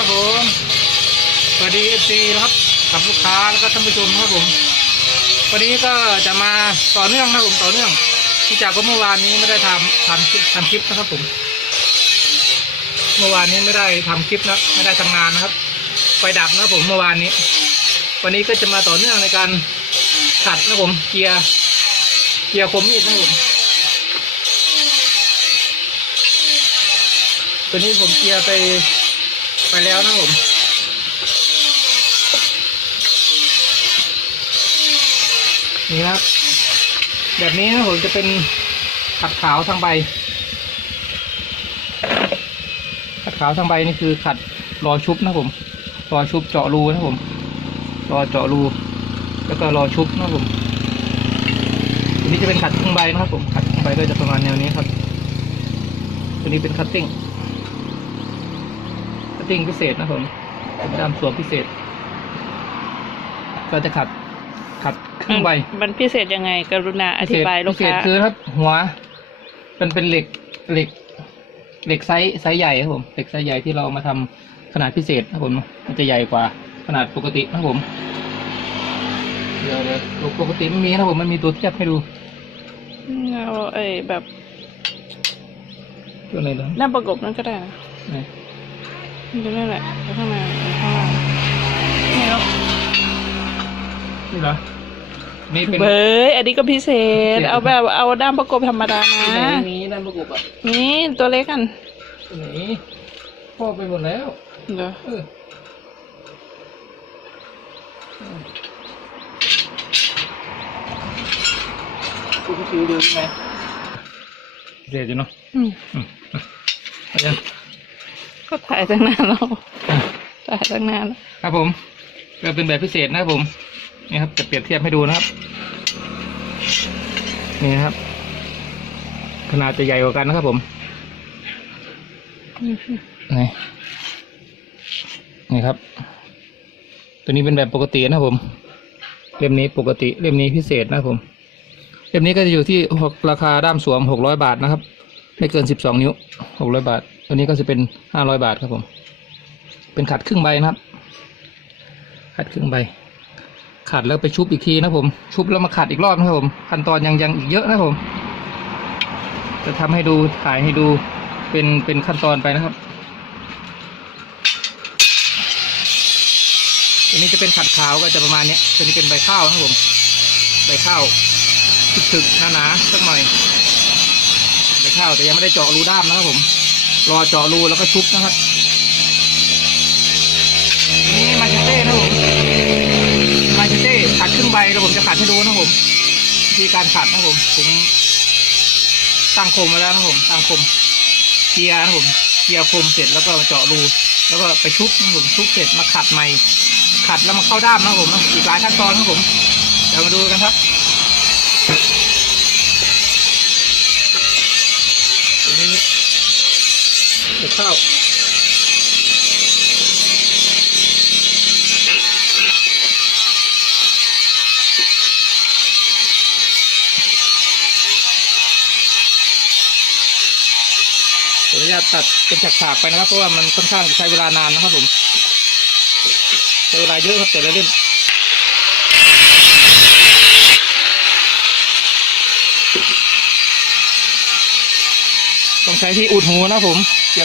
ครับผมสวัสดีเอฟซีนะครับกับลูกค้าแล้วก็ท่านผู้ชมครับผม วันนี้ก็จะมาต่อเนื่องนะครับผมต่อเนื่องเนื่จากว่าเมื่อวานนี้ไม่ได้ทำทำคลิปทำคลิปนะครับผม เมื่อวานนี้ไม่ได้ทำคลิปนะไม่ได้ทำงานนะครับ ไฟดับนะผมเมื่อวานนี้ วันนี้ก็จะมาต่อเนื่องในการขัดนะผมเกียร์เกียร์คมมีดนะผมตัวนี้ผมเกียร์ไป ไปแล้วนะครับผมนี่ครับ แบบนี้นะผมจะเป็นขัดขาวทางใบ ขัดขาวทางใบนี่คือขัดรอชุบนะผม รอชุบเจาะรูนะผม รอเจาะรู แล้วก็รอชุบนะผมตัวนี้จะเป็นขัดครึ่งใบนะครับผม ขัดครึ่งใบก็จะประมาณแนวนี้ครับ ตัวนี้เป็นคัตติ้ง ตติ้งพิเศษนะผมเป็นด้ามสวมพิเศษ ก็จะขัดขัดครึ่งใบ มันพิเศษยังไง กรุณาอธิบายลูกพิเศษค้าคือครับ หัวเป็นเป็นเหล็กเหล็ก เหล็กไซส์ไซส์ใหญ่ครับผมเหล็กไซส์ใหญ่ที่เราเอามาทำขนาดพิเศษนะครับผมมันจะใหญ่กว่าขนาดปกตินะครับผมเดี๋ยวเดี๋ยวปกติไม่มีนะครับผมมันมีตัวเทียบให้ดูเอาเอ้ยแบบตัวอะไรนะหน้าประกบนั่นก็ได้นะ ไหนมันจะนั่นแหละข้างในข้างล่างนี่เนาะนี่เหรอนี่เป็นเบยอันนี้ก็พิเศษพิเศษ เอาแบบเอาด้ามประกบธรรมดานะที่ไหนไม่มีด้านประกบอะนี่ตัวเล็กกันตัวไหนพ่อไปหมดแล้วเดี๋ยวเออคุณก็คือดูใช่ไหมเสียจ้ะเนาะอืมอืมเอายัง ก็ถ่ายตั้งนานแล้วถ่ายตั้งนานแล้วครับผมก็เป็นแบบพิเศษนะครับผมนี่ครับจะเปรียบเทียบให้ดูนะครับ นี่นะครับ ขนาดจะใหญ่กว่ากันนะครับผมนี่นี่ครับ ตัวนี้เป็นแบบปกตินะครับผม เล่มนี้ปกติเล่มนี้พิเศษนะครับผม เล่มนี้ก็จะอยู่ที่หกราคาด้ามสวมหกร้อยบาทนะครับ ไม่เกินสิบสองนิ้วหกร้อยบาท ตัวนี้ก็จะเป็นห้าร้อยบาทครับผม เป็นขัดครึ่งใบนะครับ ขัดครึ่งใบ ขัดแล้วไปชุบอีกทีนะผม ชุบแล้วมาขัดอีกรอบนะครับผม ขั้นตอนยังยังอีกเยอะนะครับผม จะทำให้ดูถ่ายให้ดูเป็นเป็นขั้นตอนไปนะครับตัวนี้จะเป็นขัดขาวก็จะประมาณเนี้ยตัวนี้เป็นใบข้าวนะครับผม ใบข้าวถึกๆหนาๆสักหน่อย ใบข้าวแต่ยังไม่ได้เจาะรูด้ามนะครับผม รอเจาะรูแล้วก็ชุบนะครับนนี้มาเชเต้นะผมมาเชเต้ขัดครึ่งใบแล้วผมจะขัดให้ดูนะผมวิธีการขัดนะผมผมตั้งคมไว้แล้วนะผมตั้งคมเคลียร์นะผมเคลียร์คมเสร็จแล้วก็มาเจาะรูแล้วก็ไปชุบนะผมชุบเสร็จมาขัดใหม่ขัดแล้วมาเข้าด้ามนะผมอีกหลายขั้นตอนนะครับผมเดี๋ยวมาดูกันครับ ข้าขออนุญาตตัดเป็นฉากๆไปนะครับ เพราะว่ามันค่อนข้างใช้เวลานานนะครับผมใช้เวลาเยอะครับแต่ละเล่มต้องใช้ที่อุดหูนะผม เสีย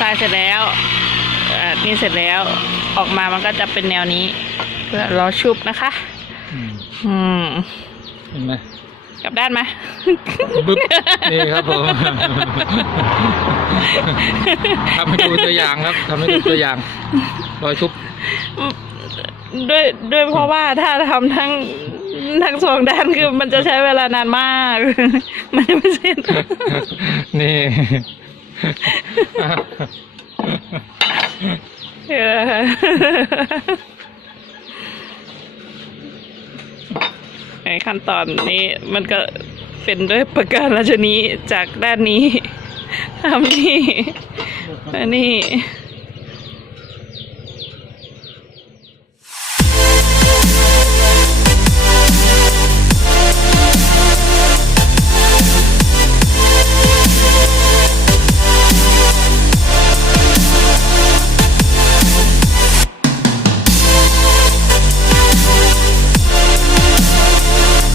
ทรายเสร็จแล้วเอ่อนี่เสร็จแล้วออกมามันก็จะเป็นแนวนี้ เพื่อรอชุบนะคะอืมอืมเห็นไหมกลับด้านไหมบึ๊บนี่ครับผมทำให้ดูตัวอย่างครับทำให้ดูตัวอย่างรอยทุบ ด้วยด้วยเพราะว่าถ้าทำทั้งทั้งสองด้านคือมันจะใช้เวลานานมาก มันจะไม่เสร็จนี่ เออในขั้นตอนนี้มันก็เป็นด้วยประการราชนี้จากด้านนี้ทำนี่อันนี้